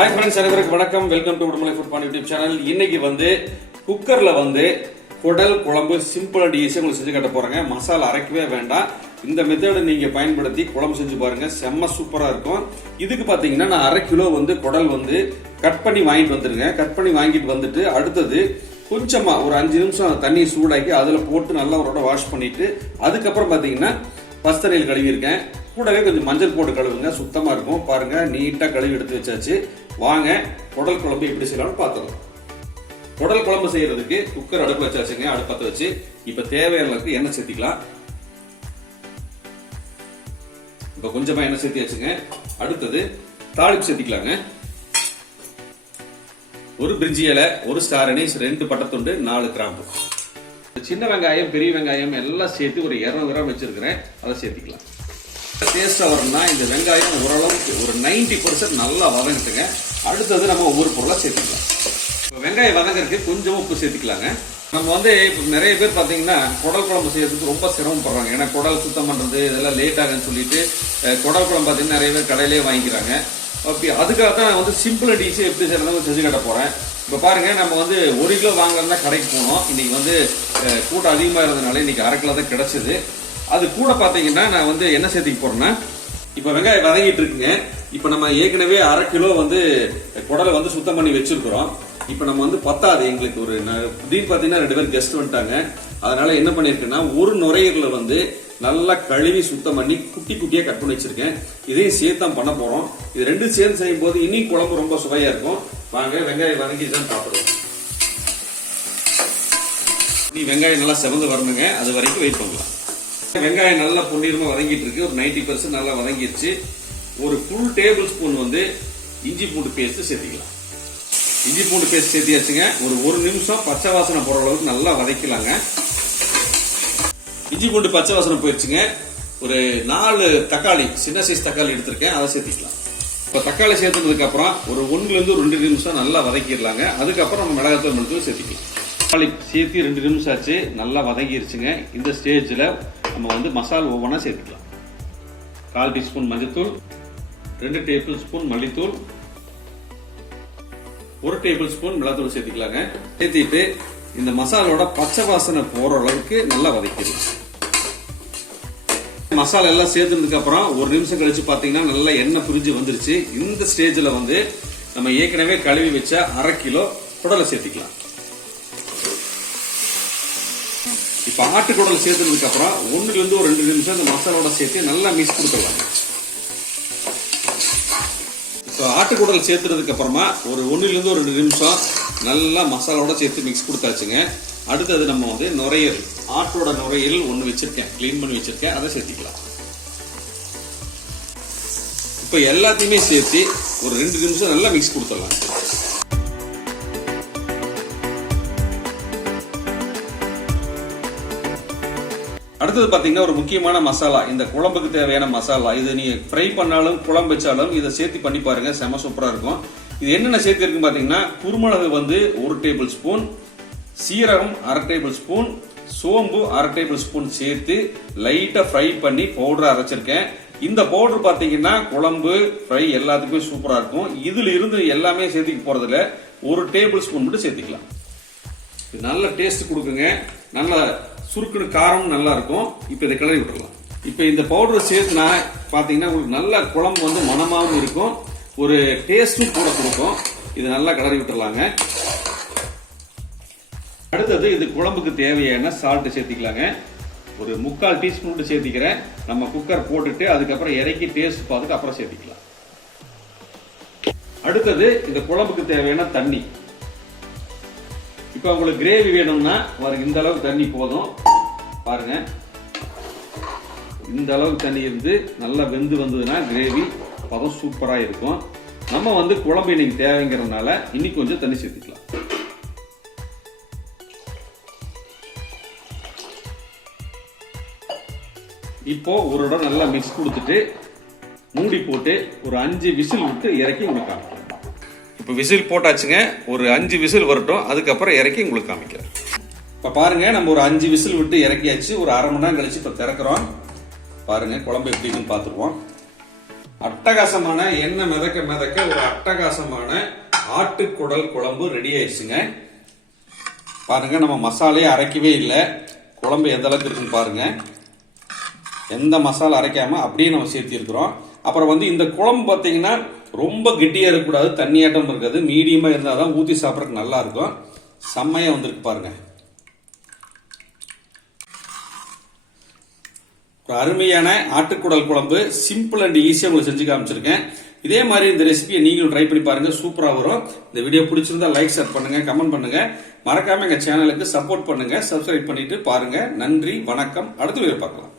Hi friends, அனைவருக்கும் வணக்கம். Welcome to Udumalai food point YouTube channel. இன்னைக்கு குக்கர்ல குடல் குழம்பு சிம்பிள் அண்ட் ஈஸியாக உங்களுக்கு செஞ்சு கட்ட போறேங்க. மசாலா அரைக்கவே வேண்டாம். இந்த மெத்தடை நீங்க பயன்படுத்தி குழம்பு செஞ்சு பாருங்க, செம்ம சூப்பரா இருக்கும். இதுக்கு பாத்தீங்கன்னா நான் 1/2 கிலோ குடல் கட் பண்ணி வாங்கிட்டு வந்துருங்க. கட் பண்ணி வாங்கிட்டு வந்துட்டு அடுத்தது கொஞ்சமா ஒரு 5 நிமிஷம் தண்ணி சூடாக்கி அதுல போட்டு நல்லா ஒரு வாஷ் பண்ணிட்டு அதுக்கப்புறம் பாத்தீங்கன்னா பஸ்தரையில் கழுவி இருக்கேன். கூடவே கொஞ்சம் மஞ்சள் போட்டு கழுவுங்க, சுத்தமா இருக்கும். பாருங்க, நீட்டா கழுவி எடுத்து வச்சாச்சு. வாங்க குடல் குழம்பு எப்படி செய்யலாம்னு பார்த்துக்கலாம். குடல் குழம்பு செய்யறதுக்கு குக்கர் அடுப்பு வச்சாச்சுங்க. அடுப்பத்தை வச்சு இப்ப தேவையான அளவுக்கு எண்ணெய் சேர்த்திக்கலாம். இப்ப கொஞ்சமா எண்ணெய் சேர்த்தியாச்சுங்க. அடுத்தது தாளிப்பு சேர்த்திக்கலாங்க. ஒரு பிரிஞ்சி இலை, ஒரு ஸ்டார் அனீஸ், 2 பட்டைத்துண்டு, 4 கிராம்பு, சின்ன வெங்காயம், பெரிய வெங்காயம் எல்லாம் சேர்த்து ஒரு 200 கிராம் வச்சிருக்கிறேன். அதை சேர்த்திக்கலாம். டேஸ்டா வரணும்னா இந்த வெங்காயம் ஓரளவுக்கு ஒரு 90% நல்லா வதங்கிட்டுங்க. அடுத்தது நம்ம ஒவ்வொரு பொருளா சேர்த்துக்கலாம். வெங்காயம் வதங்கிறதுக்கு கொஞ்சம் உப்பு சேர்த்துக்கலாங்க. நம்ம இப்போ நிறைய பேர் பாத்தீங்கன்னா குடல் குழம்பு செய்யறதுக்கு ரொம்ப சிரமப்படுறாங்க. ஏன்னா குடல் சுத்தம் பண்றது இதெல்லாம் லேட் ஆகுன்னு சொல்லிட்டு குடல் குழம்பு பாத்தீங்கன்னா நிறைய பேர் கடையிலேயே வாங்கிக்கிறாங்க. அதுக்காக தான் சிம்பிள் அண்ட் ஈஸியா எப்படி செய்யறதுன்னு செஞ்சு கட்ட போறேன். இப்ப பாருங்க, நம்ம 1 கிலோ வாங்கறதா கடைக்கு போனோம். இன்னைக்கு கூட்டம் அதிகமா இருந்ததுனால இன்னைக்கு 1/2 கிலோ தான் கிடைச்சது. அது கூட பாத்தீங்கன்னா நான் என்ன சேர்த்துக்க போறேன்னா, இப்ப வெங்காயம் வதங்கிட்டு இருக்குங்க. இப்ப நம்ம ஏற்கனவே 1/2 கிலோ குடலை சுத்தம் பண்ணி வச்சிருக்கிறோம். இப்ப நம்ம பத்தாது எங்களுக்கு. திடீர்னு பாத்தீங்கன்னா 2 பேர் கெஸ்ட் வந்துட்டாங்க. அதனால என்ன பண்ணிருக்கேன்னா, ஒரு நுரையீரல நல்லா கழுவி சுத்தம் பண்ணி குட்டி குட்டியா கட் பண்ணி வச்சிருக்கேன். இதையும் சேர்த்து தான் பண்ண போறோம். இது 2 சேர்ந்து செய்யும் போது இனி குழம்பு ரொம்ப சுவையா இருக்கும். வாங்க வெங்காயம் வதங்கி தான் சாப்பிடுவோம். நீ வெங்காயம் நல்லா செவந்து வரணுங்க, அது வரைக்கும் வெயிட் பண்ணலாம். வெங்காயம் நல்லா பொன்னிறமா வதங்கிட்டு இருக்கு. ஒரு 90% நல்லா வதங்கிடுச்சு. ஒரு ஃபுல் டேபிள் ஸ்பூன் இஞ்சி பூண்டு பேஸ்ட் சேர்த்திக்கலாம். இஞ்சி பூண்டு பேஸ்ட் சேர்த்தியாச்சுங்க. ஒரு 1 நிமிஷம் பச்சை வாசனை போற அளவுக்கு நல்லா வதக்கலாங்க. இஞ்சி பூண்டு பச்சை வாசனை போயிடுச்சுங்க. ஒரு 4 தக்காளி, சின்ன சைஸ் தக்காளி எடுத்திருக்கேன், அதை சேர்த்திக்கலாம். இப்ப தக்காளி சேர்த்ததுக்கு அப்புறம் ஒரு 1 ல இருந்து 2 நிமிஷம் நல்லா வதக்கிடலாங்க. அதுக்கப்புறம் நம்ம மிளகாத்தூள் மஞ்சள் சேர்த்திக்கலாம். தக்காளி சேர்த்து 2 நிமிஷம் ஆச்சு, நல்லா வதங்கிருச்சுங்க. இந்த ஸ்டேஜ்ல நம்ம மசாலா ஒவ்வொன்றா சேர்த்துக்கலாம். 1/4 டீஸ்பூன் மஞ்சள்தூள், 2 டேபிள் ஸ்பூன் மல்லித்தூள், 1 டேபிள் ஸ்பூன் மிளகாத்தூள் சேர்த்துக்கலாங்க. சேர்த்திட்டு இந்த மசாலோட பச்சை வாசனை போற அளவுக்கு நல்லா வதக்கிடலாம். மசாலா எல்லாம் சேர்த்ததுக்கு அப்புறம் 1 நிமிஷம் கழிச்சு பாத்தீங்கன்னா நல்லா எண்ணெய் பிரிஞ்சு வந்துருச்சு. இந்த ஸ்டேஜ்ல நம்ம ஏற்கனவே கழுவி வச்ச 1/2 கிலோ குடலை சேர்த்துக்கலாம். இப்ப ஆட்டுக்குடல் சேர்த்ததுக்கு அப்புறம் 1 ல இருந்து 2 நிமிஷம் இந்த மசாலோட சேர்த்து நல்லா மிக்ஸ் கொடுத்துடலாம். இப்போ ஆட்டுக்குடல் சேர்த்ததுக்கு அப்புறமா ஒரு 1 ல இருந்து 2 நிமிஷம் நல்லா மசாலோட சேர்த்து மிக்ஸ் கொடுத்தாச்சுங்க. அடுத்தது நம்ம நுரையீரல், ஆட்டோட நுரையீரல் 1 வச்சிருக்கேன், கிளீன் பண்ணி வச்சிருக்கேன், அதை சேர்த்திக்கலாம். இப்ப எல்லாத்தையுமே சேர்த்து ஒரு 2 நிமிஷம் நல்லா மிக்ஸ் கொடுத்துடலாம். அடுத்தது பாத்தீங்கன்னா ஒரு முக்கியமான மசாலா, இந்த குழம்புக்கு தேவையான மசாலா. இது நீங்க ஃப்ரை பண்ணாலும் குழம்பு வச்சாலும் இதை சேர்த்து பண்ணி பாருங்க, செம சூப்பரா இருக்கும். இது என்னென்ன சேர்த்து இருக்கு பாத்தீங்கன்னா, குருமிளகு 1 டேபிள் ஸ்பூன், சீரகம் 1/2 டேபிள் ஸ்பூன், சோம்பு 1/2 டேபிள் ஸ்பூன் சேர்த்து லைட்டா ஃப்ரை பண்ணி பவுடர் அரைச்சிருக்கேன். இந்த பவுடர் பாத்தீங்கன்னா குழம்பு ஃப்ரை எல்லாத்துக்குமே சூப்பரா இருக்கும். இதுல இருந்து எல்லாமே சேர்த்துக்க போறதுல 1 டேபிள் ஸ்பூன் மட்டும் சேர்த்துக்கலாம். இது நல்ல டேஸ்ட் கொடுக்குங்க, நல்ல சுருக்குன்னு காரம் நல்லா இருக்கும். இப்ப இதை கிளறி விட்டுறலாம். இப்ப இந்த பவுடர் சேர்த்துனா பாத்தீங்கன்னா உங்களுக்கு நல்ல குழம்பு மனமாவும் இருக்கும், ஒரு டேஸ்டும் கூட கொடுக்கும். இது நல்லா கிளறி விட்டுறலாங்க. அடுத்தது இது குழம்புக்கு தேவையான சால்ட் சேர்த்திக்கலாங்க. ஒரு 3/4 டீஸ்பூன் சேர்த்திக்கிறேன். நம்ம குக்கர் போட்டுட்டு அதுக்கப்புறம் இறக்கி டேஸ்ட் பார்த்துட்டு அப்புறம் சேர்த்திக்கலாம். அடுத்தது இந்த குழம்புக்கு தேவையான தண்ணி. இப்ப உங்களுக்கு கிரேவி வேணும்னா இந்த அளவுக்கு தண்ணி போதும். பாருங்க, இந்த அளவுக்கு தண்ணி இருந்து நல்லா வெந்து வந்ததுன்னா கிரேவி பதம் சூப்பரா இருக்கும். நம்ம குழம்பு இன்னைக்கு தேவைங்கிறதுனால இன்னைக்கு கொஞ்சம் தண்ணி சேர்த்துக்கலாம். இப்போ ஒரு இடம் நல்லா மிக்ஸ் கொடுத்துட்டு மூடி போட்டு ஒரு 5 விசில் விட்டு இறக்கி உங்களுக்கு காமிக்கிறேன். இப்போ விசில் போட்டாச்சுங்க, ஒரு 5 விசில் வரட்டும், அதுக்கப்புறம் இறக்கி உங்களுக்கு காமிக்கிறேன். இப்போ பாருங்க, நம்ம ஒரு 5 விசில் விட்டு இறக்கியாச்சு. ஒரு 1/2 மணி நேரம் கழிச்சு இப்போ திறக்கிறோம். பாருங்க குழம்பு எப்படி இருக்குன்னு பார்த்துருவோம். அட்டகாசமான எண்ணெய் மிதக்க மிதக்க ஒரு அட்டகாசமான ஆட்டுக்குடல் குழம்பு ரெடி ஆயிடுச்சுங்க. பாருங்க, நம்ம மசாலையே அரைக்கவே இல்லை. குழம்பு எந்த அளவுக்கு இருக்குன்னு பாருங்க. எந்த மசாலா அரைக்காம அப்படியே நம்ம சேர்த்தி இருக்கிறோம். அப்புறம் இந்த குழம்பு பார்த்தீங்கன்னா ரொம்ப கெட்டியா இருக்கக்கூடாது, தண்ணியாட்டம் இருக்காது, மீடியமா இருந்தாதான் ஊத்தி சாப்பிட்றதுக்கு நல்லா இருக்கும். செம்மையா வந்திருக்கு பாருங்க. ஒரு அருமையான ஆட்டுக்குடல் குழம்பு சிம்பிள் அண்ட் ஈஸியா உங்களுக்கு செஞ்சு காமிச்சிருக்கேன். இதே மாதிரி இந்த ரெசிபியை நீங்களும் ட்ரை பண்ணி பாருங்க, சூப்பரா வரும். இந்த வீடியோ பிடிச்சிருந்தா லைக் ஷேர் பண்ணுங்க, கமெண்ட் பண்ணுங்க, மறக்காம எங்க சேனலுக்கு சப்போர்ட் பண்ணுங்க, சப்ஸ்கிரைப் பண்ணிட்டு பாருங்க. நன்றி, வணக்கம். அடுத்த வீடியோ பார்க்கலாம்.